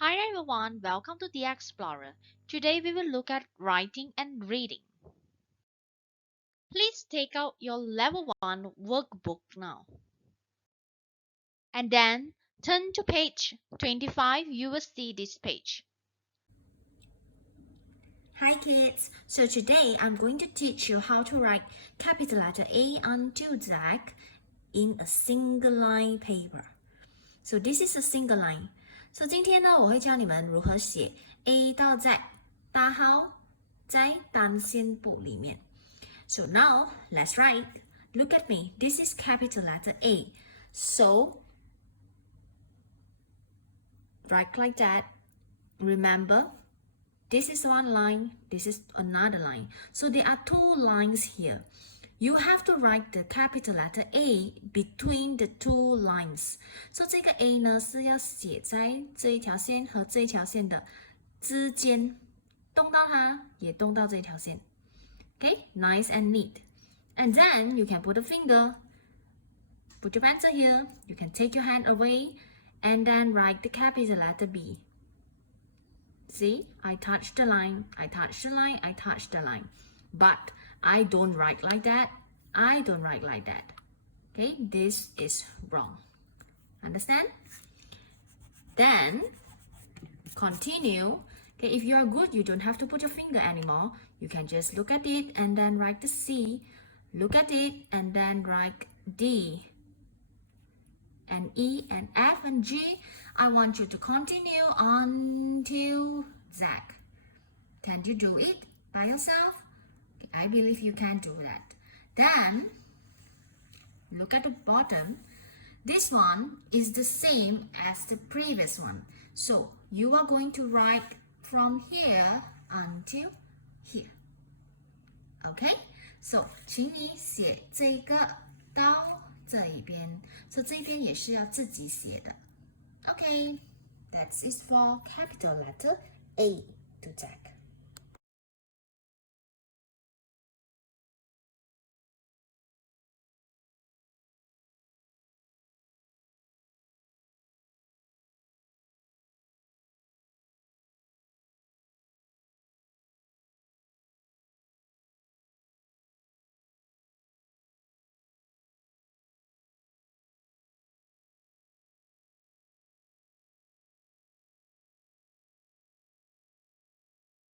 Hi everyone, welcome to the Explorer. Today we will look at writing and reading. Please take out your level 1 workbook now and then turn to page 25. You will see this page. Hi kids, so today I'm going to teach you how to write capital letter A onto Z in a single line paper. So this is a single line. So 今天呢，我会教你们如何写 A 到 Z，大号在单线簿里面。So now let's write. Look at me. This is capital letter A. So write like that. Remember, this is one line, this is another line. So there are two lines here. You have to write the capital letter A between the two lines. So 这个 A 呢是要写在这一条线和这一条线的之间，动到它也动到这一条线。Okay, nice and neat. And then you can put a finger. Put your pencil here. You can take your hand away and then write the capital letter B. See, I touch the line, I touch the line, I touch the line. But I don't write like that. I don't write like that. Okay, this is wrong. Understand? Then continue. Okay, if you are good, you don't have to put your finger anymore. You can just look at it and then write the C. Look at it and then write D and E and F and G. I want you to continue until Z. Can you do it by yourself? I believe you can do that. Then look at the bottom. This one is the same as the previous one. So you are going to write from here until here. Okay? So 请你写这个到这一边，所以这边也是要自己写的。Okay, that's it for capital letter A to Z.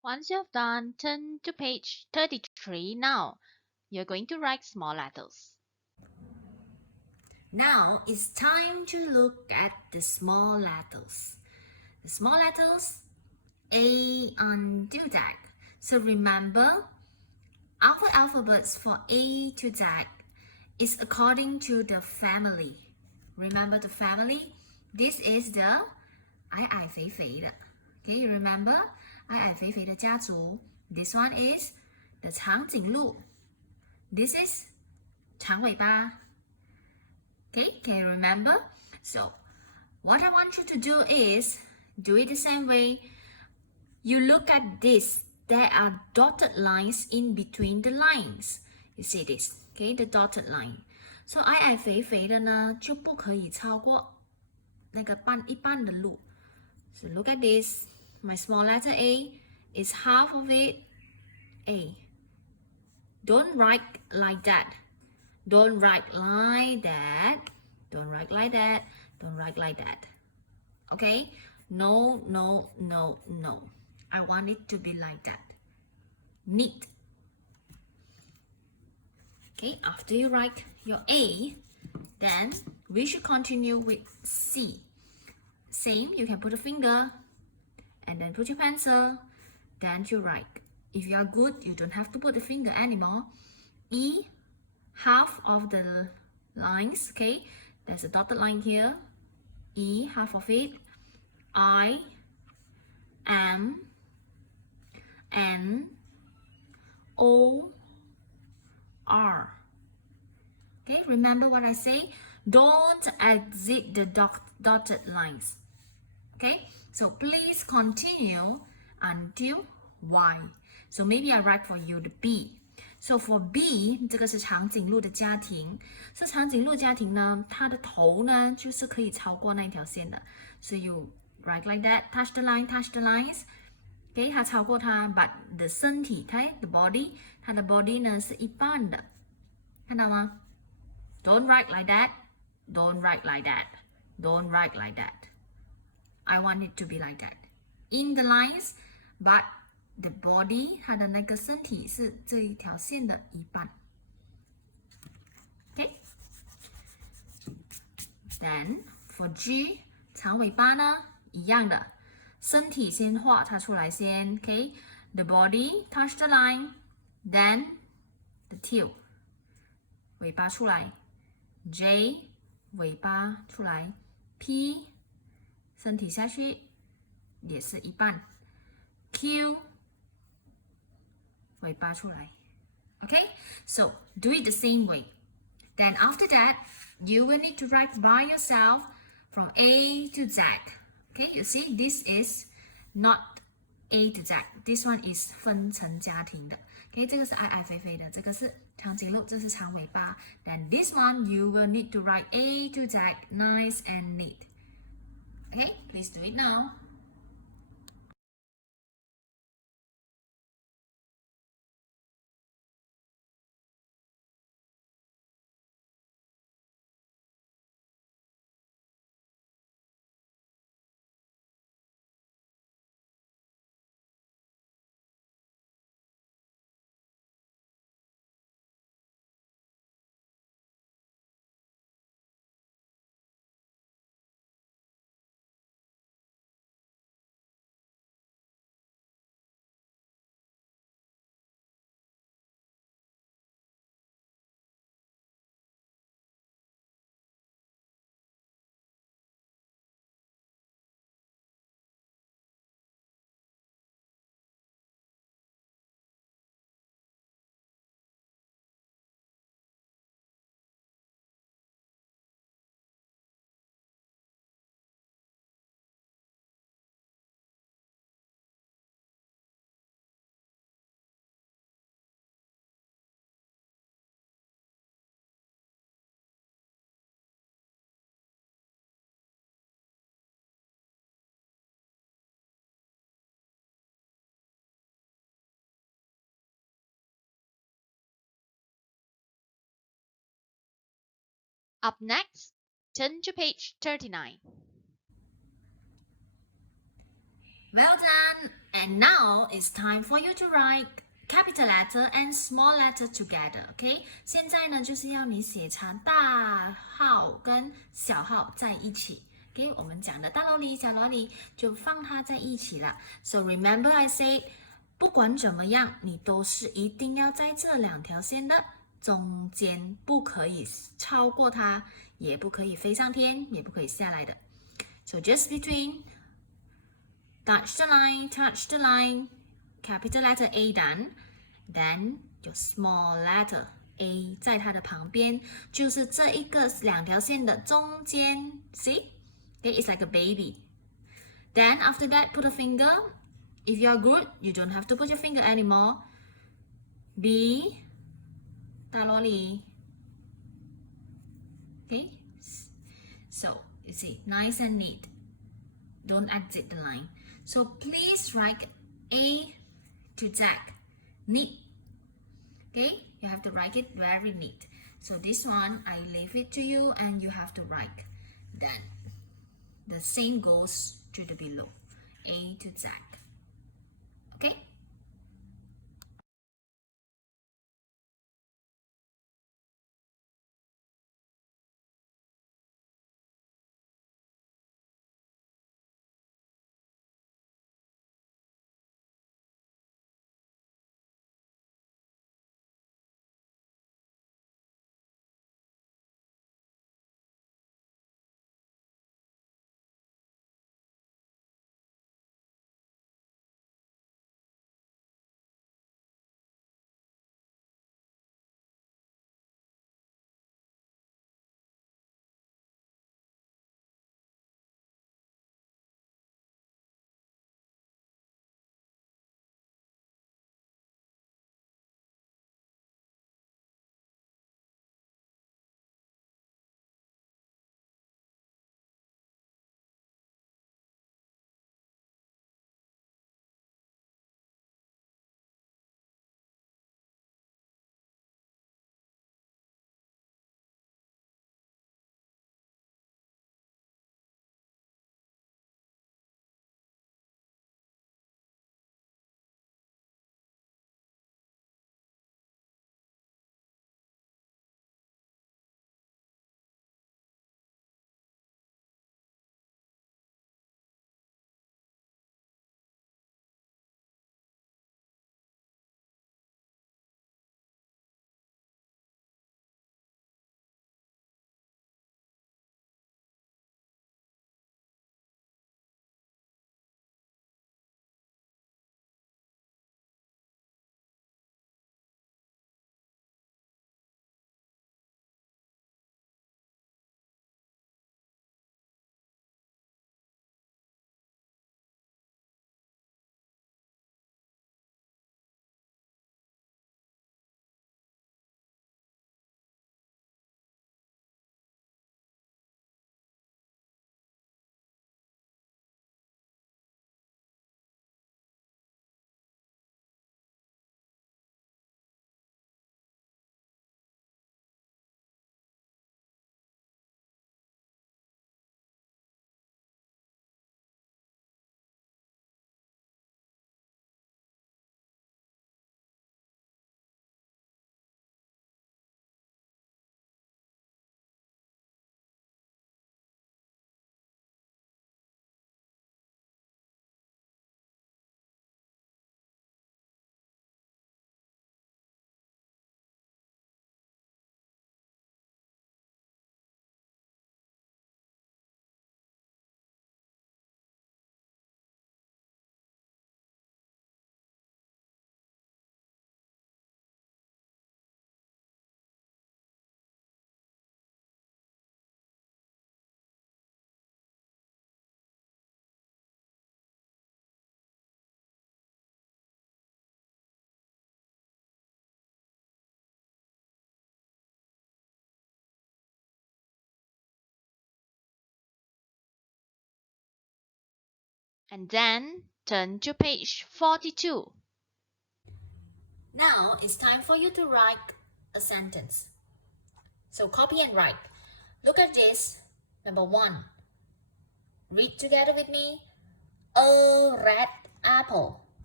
Once you have done, turn to page 33 now. You're going to write small letters. Now it's time to look at the small letters. The small letters A until Z. So remember, our alphabets for A to Z is according to the family. Remember the family? This is the 矮矮肥肥的. Okay, you remember? 矮矮肥肥的家族. This one is the 长颈鹿. This is 长尾巴. Okay, can you remember? So, what I want you to do is do it the same way. You look at this. There are dotted lines in between the lines. You see this? Okay, the dotted line. So 矮矮肥肥的呢，就不可以超过那个一半的路。So look at this. My small letter A is half of it A. Don't write like that. Don't write like that. Don't write like that. Don't write like that. Okay? No, no, no, no. I want it to be like that. Neat. Okay, after you write your A, then we should continue with C. Same, you can put a finger and then put your pencil, then you write. If you are good, you don't have to put the finger anymore. E, half of the lines, okay? There's a dotted line here. E, half of it. I, M, N, O, R. Okay, remember what I say? Don't exit the dotted lines. Okay, so please continue until Y. So maybe I write for you the B. So for B, 这个是长颈鹿的家庭。是长颈鹿家庭呢，它的头呢就是可以超过那条线的。So you write like that, touch the line, touch the lines. OK， 它超过它 ，but the 身体，它 the body， 它的 body 呢是一半的，看到吗？Don't write like that. Don't write like that. Don't write like that. I want it to be like that. In the lines, but the body 它的那个身体是这一条线的一半。Okay. Then for G 长尾巴呢，一样的，身体先画它出来先。Okay. The body touch the line, then the tail 尾巴出来。J 尾巴出来 ，P 身体下去也是一半 ，Q 尾巴出来。Okay, so do it the same way. Then after that, you will need to write by yourself from A to Z. Okay, you see this is not A to Z. This one is 分成家庭的。OK， 这个是矮矮肥肥的，这个是长颈鹿，这是长尾巴。Then this one you will need to write A to Z, nice and neat. Okay, please do it now. Up next, turn to page 39. Well done. And now it's time for you to write capital letter and small letter together. OK， 现在呢就是要你写成大号跟小号在一起。OK， 我们讲的大萝莉、小萝莉就放它在一起了。So remember I said， 不管怎么样，你都是一定要在这两条线的中间，不可以超过它，也不可以飞上天，也不可以下来的。So just between touch the line, capital letter A done, then your small letter A 在它的旁边，就是这一个两条线的中间。See? Okay, it's like a baby. Then after that, put a finger. If you're good, you don't have to put your finger anymore. B, 大萝莉. Okay? So, you see, nice and neat. Don't exit the line. So please write A to Z. Neat. Okay? You have to write it very neat. So this one, I leave it to you and you have to write. Then the same goes to the below. A to Z. Okay? And then turn to page 42. Now it's time for you to write a sentence. So copy and write. Look at this. Number 1. Read together with me. A red apple.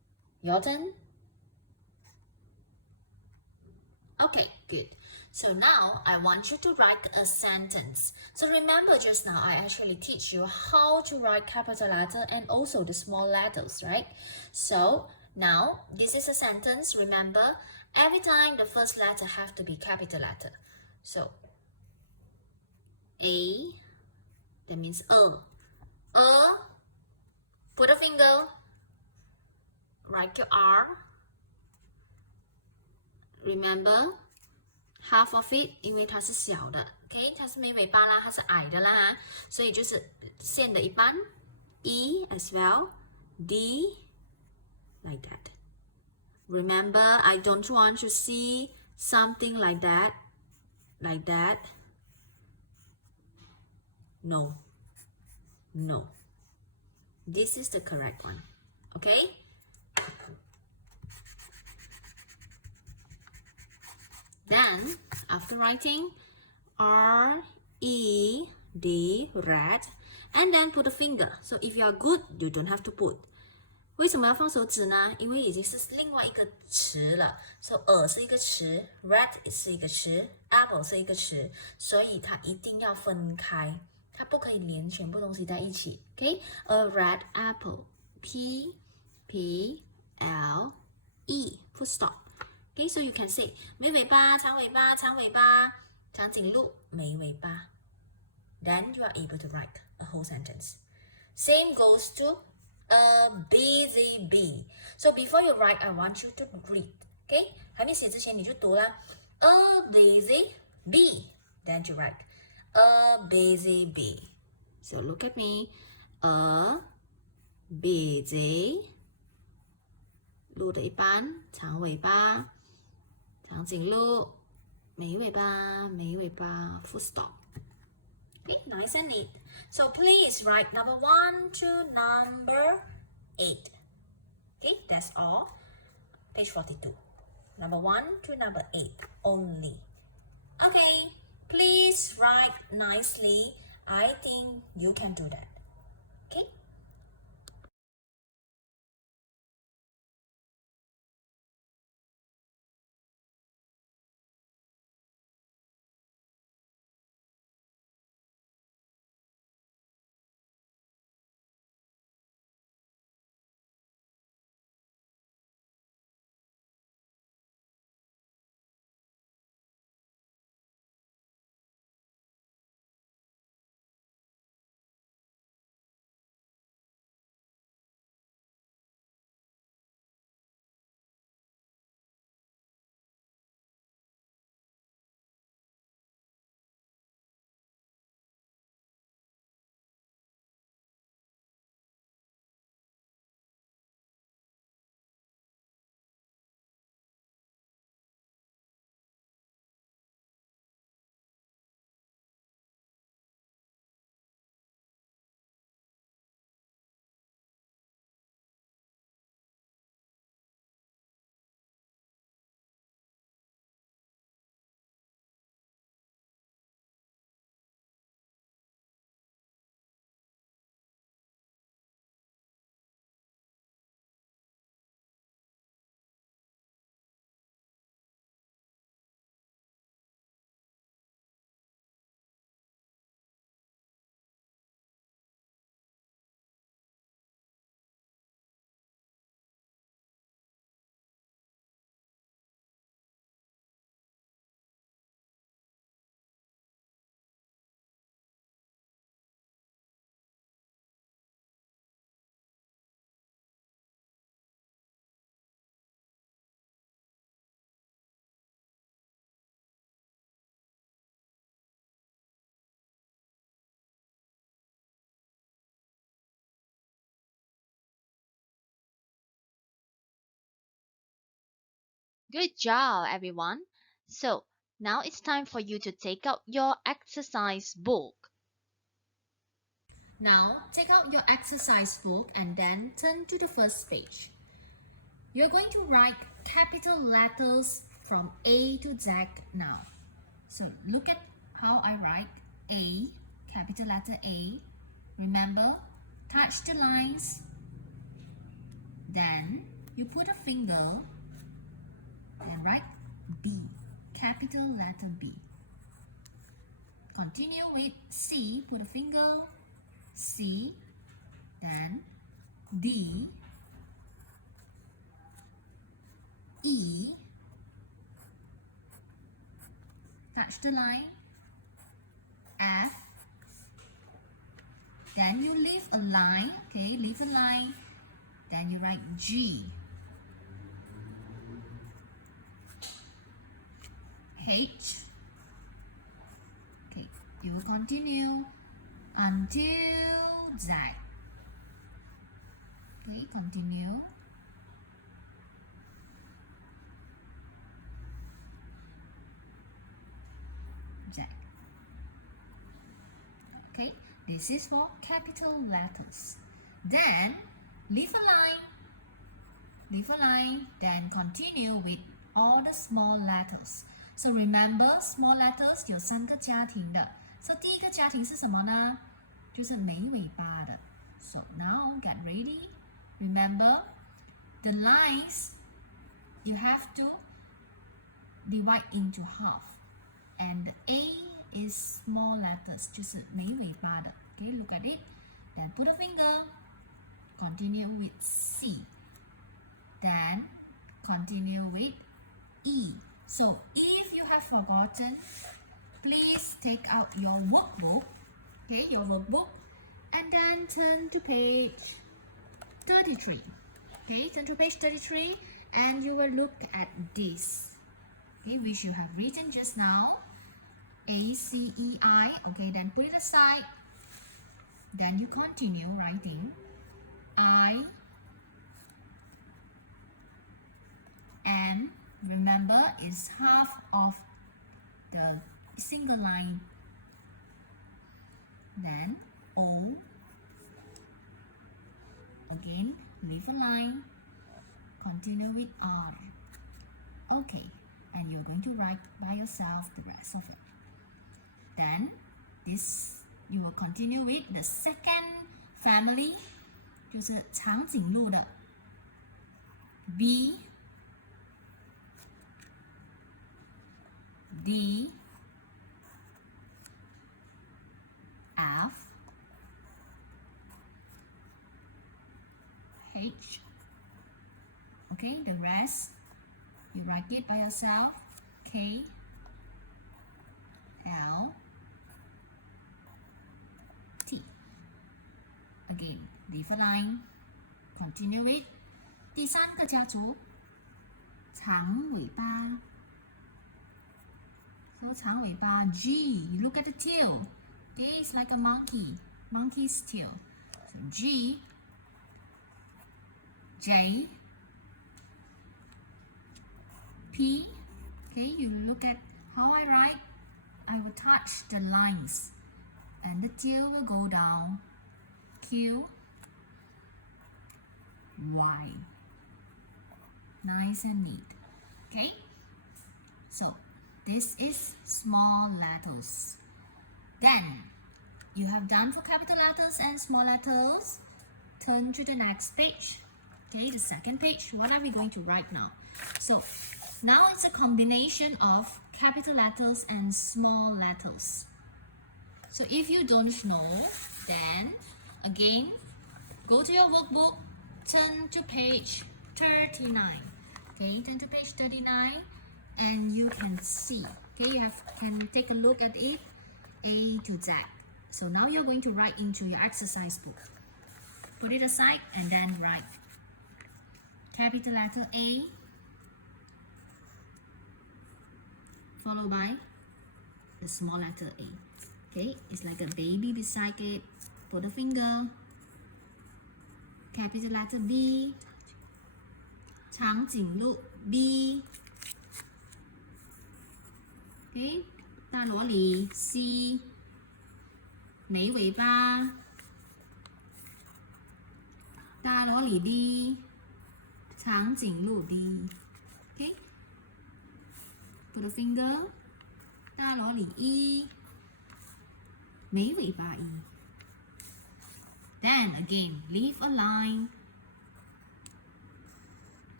Your turn. Okay, good. So now I want you to write a sentence. So remember just now I actually teach you how to write capital letter and also the small letters, right? So now this is a sentence. Remember, every time the first letter have to be capital letter. So A, that means put a finger, write your arm. Remember, half of it，因为它是小的 ，OK， 它是没尾巴啦，它是矮的啦，所以就是线的一半。E as well, D like that. Remember, I don't want to see something like that, like that. No, no. This is the correct one. Okay? Then, after writing R, E, D, red, and then put a finger. So if you are good, you don't have to put. 为什么要放手指呢？因为已经是另外一个词了。So 是一个词 ，red 是一个词 ，apple 是一个词，所以它一定要分开，它不可以连全部东西在一起。OK，a red apple, P P L E, full stop. OK，so you can say 没尾巴，长尾巴，长尾巴，长颈鹿没尾巴。Then you are able to write a whole sentence. Same goes to a busy bee. So before you write, I want you to read. Okay? 还没写之前你就读啦。A busy bee. Then you write a busy bee. So look at me. A busy 鹿的一半，长尾巴，长颈鹿，没尾巴，没尾巴 ，full stop. Okay, nice and neat. So please write number 1 to number 8. Okay, that's all. Page 42. Number 1 to number 8 only. Okay, please write nicely. I think you can do that. Okay? Good job, everyone. So now it's time for you to take out your exercise book. Now take out your exercise book and then turn to the first page. You're going to write capital letters from A to Z now. So look at how I write A, capital letter A. Remember, touch the lines. Then you put a finger and write B, capital letter B. Continue with C, put a finger, C, then D, E, touch the line, F, then you leave a line, okay, leave a line, then you write G, H, okay, you will continue until Z, okay, continue, Z, okay, this is for capital letters. Then leave a line, then continue with all the small letters. So remember, small letters 有3个家庭的。So 第一个家庭是什么呢？就是没尾巴的。So now get ready. Remember, the lines you have to divide into half. And the A is small letters, 就是没尾巴的。Okay, look at it. Then put a finger. Continue with C. Then continue with E. So if you have forgotten, please take out your workbook, okay, your workbook, and then turn to page 33. Okay, turn to page 33 and you will look at this, okay, which you have written just now, A, C, E, I. Okay, then put it aside. Then you continue writing I, M, remember, is half of the single line. Then O, again, leave a line, continue with R. Okay, and you're going to write by yourself the rest of it. Then this, you will continue with the second family, 就是长颈鹿的 B, D, F, H. Okay, the rest you write it by yourself. K, L, T. Again, leave a line. Continue with 第三个家族长尾巴。So 长尾巴 G. You look at the tail. Okay, it's like a monkey's tail. So G, J, P. Okay, you look at how I write. I will touch the lines and the tail will go down. Q, Y. Nice and neat. Okay, so this is small letters. Then you have done for capital letters and small letters. Turn to the next page. Okay, the second page. What are we going to write now? So now it's a combination of capital letters and small letters. So if you don't know, then again, go to your workbook, turn to page 39. Okay, turn to page 39 and you can see. Okay, you can take a look at it, A to Z. So now you're going to write into your exercise book. Put it aside and then write capital letter A, followed by the small letter A. Okay, it's like a baby beside it. Put a finger. Capital letter B, 长颈鹿 B. Okay, 大萝莉 C, 没尾巴，大萝莉 D, 长颈鹿 D. Okay, put a finger. 大萝莉 E, 没尾巴 E. Then again, leave a line.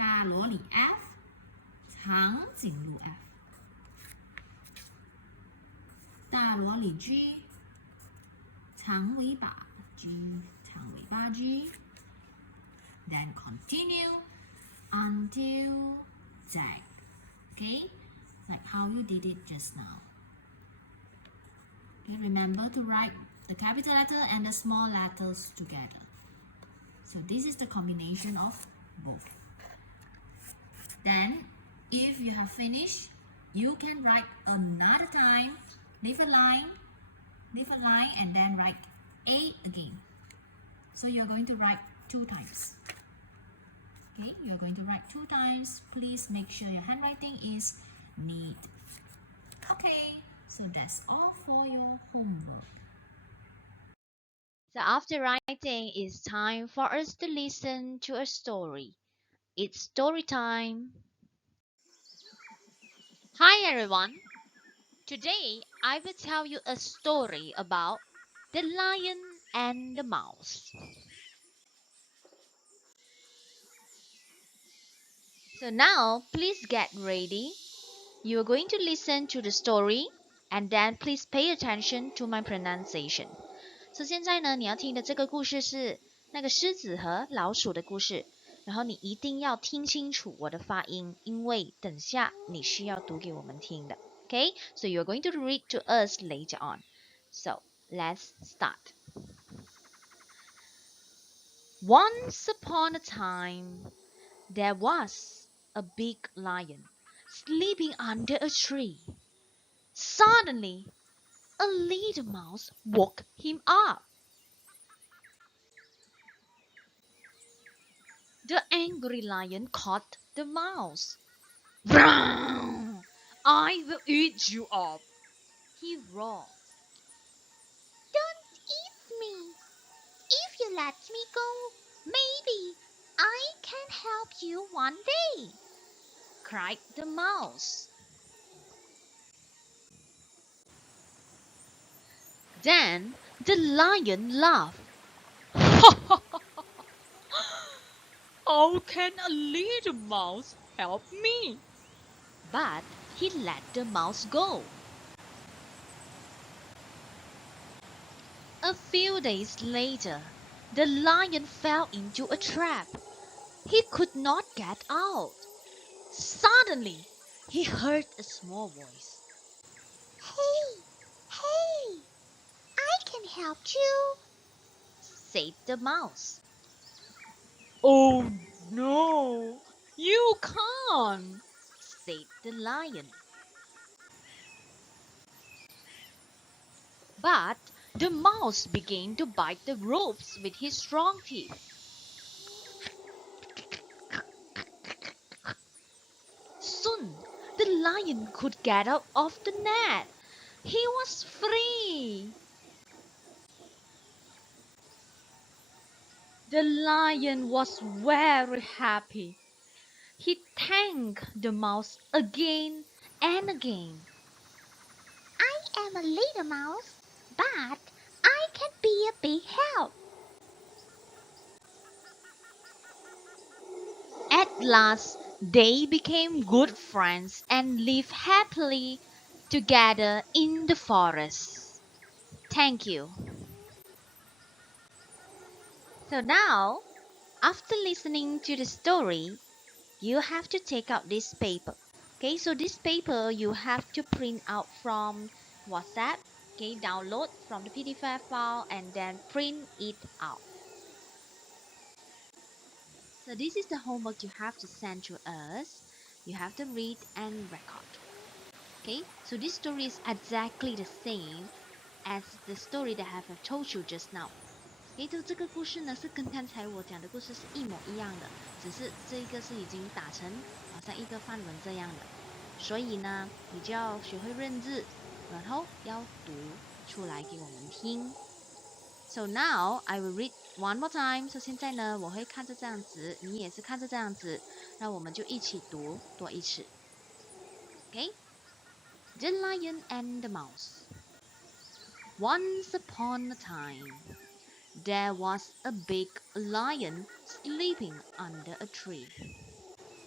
大萝莉 F， 长颈鹿 F， 大萝莉 G， 长尾巴 G， 长尾巴 G， then continue until Z. Okay, like how you did it just now. Okay, remember to write the capital letter and the small letters together. So this is the combination of both. Then, if you have finished, you can write another time, leave a line, and then write A again. So you're going to write 2 times. Okay, you're going to write 2 times. Please make sure your handwriting is neat. Okay, so that's all for your homework. So after writing, it's time for us to listen to a story. It's story time. Hi everyone. Today I will tell you a story about the lion and the mouse. So now please get ready. You are going to listen to the story and then please pay attention to my pronunciation. So 现在呢，你要听的这个故事是那个狮子和老鼠的故事，然后你一定要听清楚我的发音，因为等下你需要读给我们听的。Okay, so you're going to read to us later on. So let's start. Once upon a time, there was a big lion sleeping under a tree. Suddenly, a little mouse woke him up. The angry lion caught the mouse. "Vroom! I will eat you up," he roared. Don't eat me. If you let me go, maybe I can help you one day," cried the mouse. Then the lion laughed. How can a little mouse help me? But he let the mouse go. A few days later, the lion fell into a trap. He could not get out. Suddenly, he heard a small voice. "Hey, hey, I can help you," Said the mouse. "Oh no, you can't," said the lion. But the mouse began to bite the ropes with his strong teeth. Soon the lion could get out of the net. He was free. The lion was very happy. He thanked the mouse again and again. "I am a little mouse, but I can be a big help." At last, they became good friends and lived happily together in the forest. Thank you. So now, after listening to the story, you have to take out this paper. Okay, so this paper you have to print out from WhatsApp. Okay, download from the PDF file and then print it out. So this is the homework you have to send to us. You have to read and record. Okay, so this story is exactly the same as the story that I have told you just now. 就这个故事呢，是跟刚才我讲的故事是一模一样的，只是这一个是已经打成好像一个范文这样的，所以呢，你就要学会认字，然后要读出来给我们听。So now I will read one more time. So 现在呢，我会看着这样子，你也是看着这样子，那我们就一起读多一次。Okay? The Lion and the Mouse. Once upon a time, there was a big lion sleeping under a tree.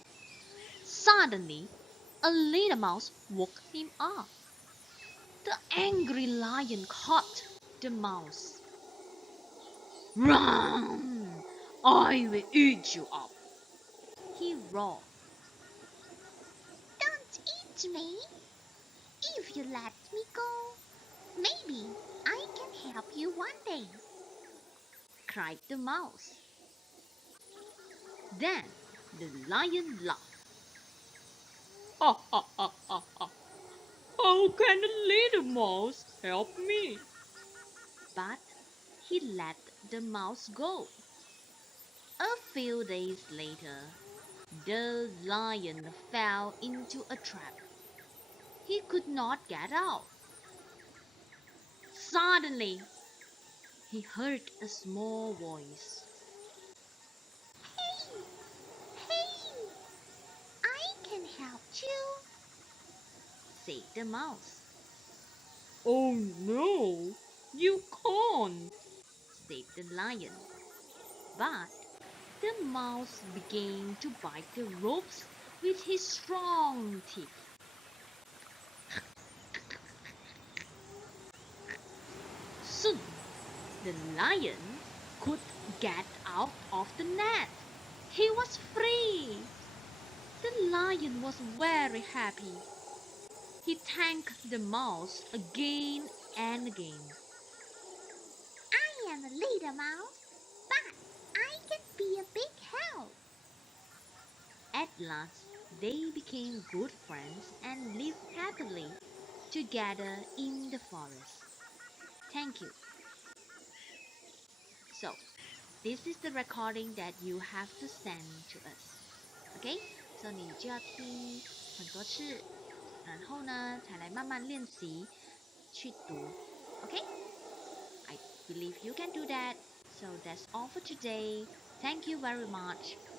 Suddenly, a little mouse woke him up. The angry lion caught the mouse. Run! I will eat you up, he roared. Don't eat me. If you let me go, maybe I can help you one day. Cried the mouse. Then the lion laughed. Ha ha ha ha ha! How can a little mouse help me? But he let the mouse go. A few days later, the lion fell into a trap. He could not get out. Suddenly, he heard a small voice. Hey, hey, I can help you. Said the mouse. Oh no, you can't, said the lion. But the mouse began to bite the ropes with his strong teeth. Soon the lion could get out of the net. He was free. The lion was very happy. He thanked the mouse again and again. I am a little mouse, but I can be a big help. At last, they became good friends and lived happily together in the forest. Thank you. So, this is the recording that you have to send to us. OK? So 你就要听很多次，然后呢，才来慢慢练习去读。OK? I believe you can do that. So that's all for today. Thank you very much.